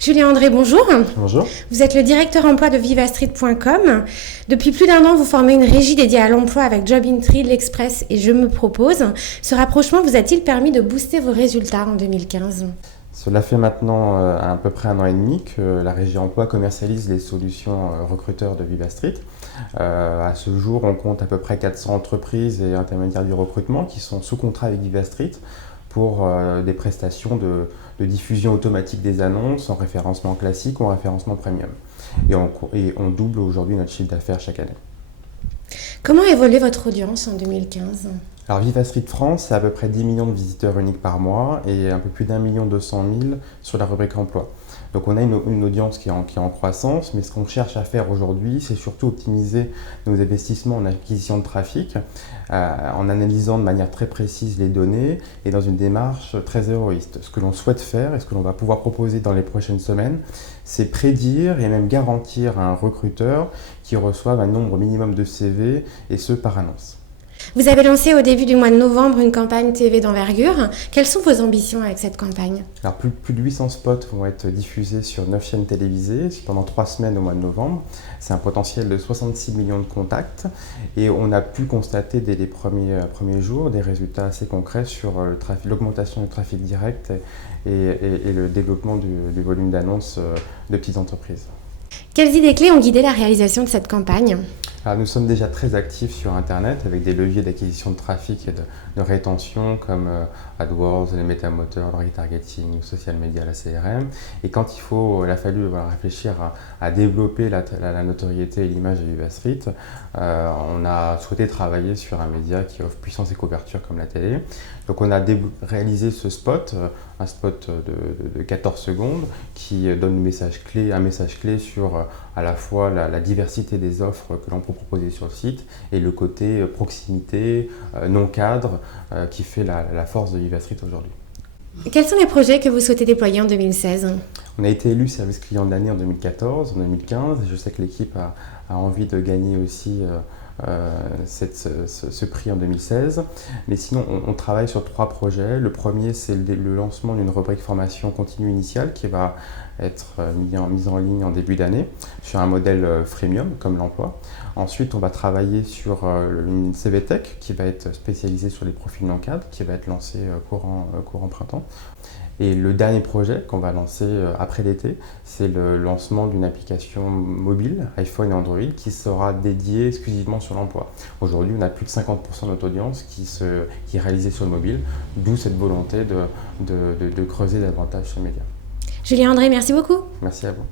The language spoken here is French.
Julien André, bonjour. Bonjour. Vous êtes le directeur emploi de vivastreet.com. Depuis plus d'1 an, vous formez une régie dédiée à l'emploi avec JobInTree, l'Express et Je me propose. Ce rapprochement vous a-t-il permis de booster vos résultats en 2015 ? Cela fait maintenant à peu près 1 an et demi que la régie emploi commercialise les solutions recruteurs de Vivastreet. À ce jour, on compte à peu près 400 entreprises et intermédiaires du recrutement qui sont sous contrat avec Vivastreet pour des prestations de diffusion automatique des annonces en référencement classique ou en référencement premium. Et on double aujourd'hui notre chiffre d'affaires chaque année. Comment a évolué votre audience en 2015 ? Alors Vivastreet France, c'est à peu près 10 millions de visiteurs uniques par mois et un peu plus d'1,2 million sur la rubrique emploi. Donc on a une audience qui est en croissance, mais ce qu'on cherche à faire aujourd'hui, c'est surtout optimiser nos investissements en acquisition de trafic, en analysant de manière très précise les données et dans une démarche très héroïste. Ce que l'on souhaite faire et ce que l'on va pouvoir proposer dans les prochaines semaines, c'est prédire et même garantir à un recruteur qui reçoive un nombre minimum de CV et ce par annonce. Vous avez lancé au début du mois de novembre une campagne TV d'envergure. Quelles sont vos ambitions avec cette campagne ? Alors plus de 800 spots vont être diffusés sur 9 chaînes télévisées pendant 3 semaines au mois de novembre. C'est un potentiel de 66 millions de contacts et on a pu constater dès les premiers jours des résultats assez concrets sur l'augmentation du trafic direct et le développement du volume d'annonces de petites entreprises. Quelles idées clés ont guidé la réalisation de cette campagne ? Alors, nous sommes déjà très actifs sur Internet avec des leviers d'acquisition de trafic et de rétention comme AdWords, les métamoteurs, le retargeting, social media, la CRM. Et quand il a fallu réfléchir à développer la notoriété et l'image de Vivastreet, on a souhaité travailler sur un média qui offre puissance et couverture comme la télé. Donc on a réalisé ce spot, un spot de 14 secondes qui donne un message clé sur à la fois la diversité des offres que l'on peut proposer sur le site et le côté proximité, non cadre, qui fait la force de Vivastreet aujourd'hui. Quels sont les projets que vous souhaitez déployer en 2016 ? On a été élu service client de l'année en 2014, en 2015, et je sais que l'équipe a envie de gagner aussi ce prix en 2016. Mais sinon, on travaille sur 3 projets. Le premier, c'est le lancement d'une rubrique formation continue initiale qui va être mise en ligne en début d'année sur un modèle freemium comme l'emploi. Ensuite, on va travailler sur une CV Tech qui va être spécialisée sur les profils non cadres, qui va être lancée courant printemps. Et le dernier projet qu'on va lancer après l'été, c'est le lancement d'une application mobile, iPhone et Android, qui sera dédiée exclusivement sur l'emploi. Aujourd'hui, on a plus de 50% de notre audience qui est réalisée sur le mobile, d'où cette volonté de creuser davantage ce média. Julien André, merci beaucoup. Merci à vous.